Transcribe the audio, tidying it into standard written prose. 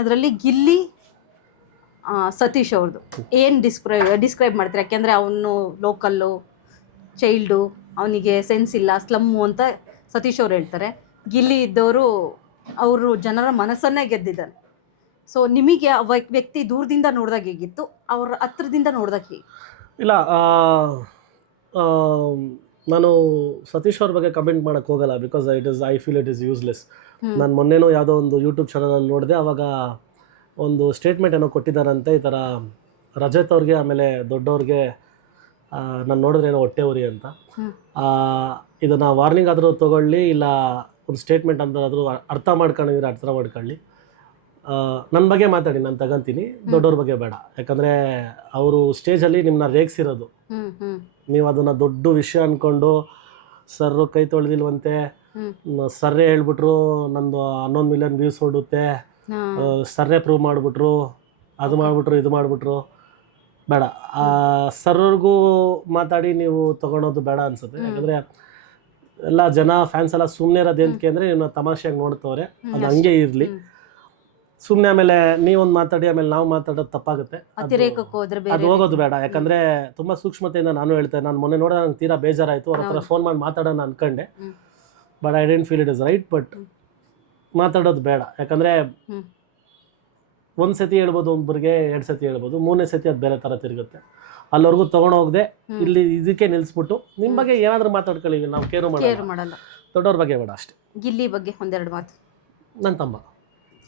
ಅದರಲ್ಲಿ ಗಿಲ್ಲಿ ಸತೀಶ್ ಅವ್ರದ್ದು ಏನು ಡಿಸ್ಕ್ರೈಬ್ ಮಾಡ್ತಾರೆ? ಯಾಕೆಂದರೆ ಅವನು ಲೋಕಲ್ಲು ಚೈಲ್ಡು, ಅವನಿಗೆ ಸೆನ್ಸ್ ಇಲ್ಲ, ಸ್ಲಮ್ಮು ಅಂತ ಸತೀಶ್ ಅವ್ರು ಹೇಳ್ತಾರೆ. ಗಿಲ್ಲಿ ಇದ್ದವರು ಅವರು ಜನರ ಮನಸ್ಸನ್ನೇ ಗೆದ್ದಿದ್ದಾನೆ. ಸೊ ನಿಮಗೆ ಆ ವ್ಯಕ್ತಿ ದೂರದಿಂದ ನೋಡಿದಾಗ ಹೇಗಿತ್ತು, ಅವ್ರ ಹತ್ರದಿಂದ ನೋಡಿದಾಗ ಹೇಗೆ? ಇಲ್ಲ, ನಾನು ಸತೀಶ್ ಅವ್ರ ಬಗ್ಗೆ ಕಮೆಂಟ್ ಮಾಡೋಕ್ಕೆ ಹೋಗಲ್ಲ. Because I feel it is useless. ನಾನು ಮೊನ್ನೆನೂ ಯಾವುದೋ ಒಂದು ಯೂಟ್ಯೂಬ್ ಚಾನಲಲ್ಲಿ ನೋಡಿದೆ. ಆವಾಗ ಒಂದು ಸ್ಟೇಟ್ಮೆಂಟ್ ಏನೋ ಕೊಟ್ಟಿದ್ದಾರಂತೆ, ಈ ಥರ ರಜತ್ ಅವ್ರಿಗೆ ಆಮೇಲೆ ದೊಡ್ಡವ್ರಿಗೆ ನಾನು ನೋಡಿದ್ರೆ ಏನೋ ಹೊಟ್ಟೆ ಉರಿ ಅಂತ. ಇದನ್ನು ವಾರ್ನಿಂಗ್ ಆದರೂ ತೊಗೊಳ್ಳಿ, ಇಲ್ಲ ಒಂದು ಸ್ಟೇಟ್ಮೆಂಟ್ ಅಂತಾದರೂ ಅರ್ಥ ಮಾಡ್ಕೊಂಡಿದ್ರೆ ಅರ್ಥ ಮಾಡ್ಕೊಳ್ಳಿ. ನನ್ನ ಬಗ್ಗೆ ಮಾತಾಡಿ, ನಾನು ತಗೊಂತೀನಿ, ದೊಡ್ಡವ್ರ ಬಗ್ಗೆ ಬೇಡ. ಯಾಕಂದರೆ ಅವರು ಸ್ಟೇಜಲ್ಲಿ ನಿಮ್ಮನ್ನ ರೇಗಿಸಿರೋದು, ನೀವು ಅದನ್ನು ದೊಡ್ಡ ವಿಷಯ ಅಂದ್ಕೊಂಡು ಸರ್ರು ಕೈ ತೊಳೆದಿಲ್ವಂತೆ, ಸರ್ರೇ ಹೇಳ್ಬಿಟ್ರು ನಂದು 11 ಮಿಲಿಯನ್ ವ್ಯೂಸ್ ಹೊಡುತ್ತೆ, ಸರ್ರೇ ಪ್ರೂವ್ ಮಾಡಿಬಿಟ್ರು, ಅದು ಮಾಡಿಬಿಟ್ರು, ಇದು ಮಾಡಿಬಿಟ್ರು, ಬೇಡ. ಸರ್ರಿಗೂ ಮಾತಾಡಿ ನೀವು ತೊಗೊಳೋದು ಬೇಡ ಅನ್ಸುತ್ತೆ. ಯಾಕಂದರೆ ಎಲ್ಲ ಜನ ಫ್ಯಾನ್ಸ್ ಎಲ್ಲ ಸುಮ್ಮನೆ ಇರೋದು ಏನಕ್ಕೆ ಅಂದರೆ ನೀವು ತಮಾಷೆಯಾಗಿ ನೋಡ್ತವ್ರೆ, ಅದು ಹಂಗೆ ಇರಲಿ. ಸುಮ್ಮನೆ ಆಮೇಲೆ ನೀವೊಂದು ಮಾತಾಡಿ ಆಮೇಲೆ ನಾವು ಮಾತಾಡೋದು ತಪ್ಪಾಗುತ್ತೆ, ಅದು ಹೋಗೋದು ಬೇಡ. ಯಾಕಂದರೆ ತುಂಬ ಸೂಕ್ಷ್ಮತೆಯಿಂದ ನಾನು ಹೇಳ್ತೇನೆ. ನಾನು ಮೊನ್ನೆ ನೋಡಿದ್ರೆ ನಂಗೆ ತೀರಾ ಬೇಜಾರಾಯಿತು. ಅವ್ರ ಹತ್ರ ಫೋನ್ ಮಾಡಿ ಮಾತಾಡೋಣ ಅಂದ್ಕೊಂಡೆ, but I dent feel it is right. But ಮಾತಾಡೋದು ಬೇಡ. ಯಾಕಂದರೆ ಒಂದು ಸತಿ ಹೇಳ್ಬೋದು, ಒಬ್ಬರಿಗೆ 2 ಸತಿ ಹೇಳ್ಬೋದು, 3ನೇ ಸತಿ ಅದು ಬೇರೆ ಥರ ತಿರುಗುತ್ತೆ. ಅಲ್ಲಿವರೆಗೂ ತೊಗೊಂಡೋಗದೆ ಇಲ್ಲಿ ಇದಕ್ಕೆ ನಿಲ್ಲಿಸ್ಬಿಟ್ಟು ನಿಮ್ಮ ಬಗ್ಗೆ ಏನಾದರೂ ಮಾತಾಡ್ಕೊಳ್ಳಿ, ನಾವು ಕೇರು ಮಾಡಲ್ಲ. ದೊಡ್ಡವ್ರ ಬಗ್ಗೆ ಬೇಡ ಅಷ್ಟೇ. ಗಿಲ್ಲಿ ಬಗ್ಗೆ ಒಂದೆರಡು ಮಾತು. ನನ್ನ ತಮ್ಮ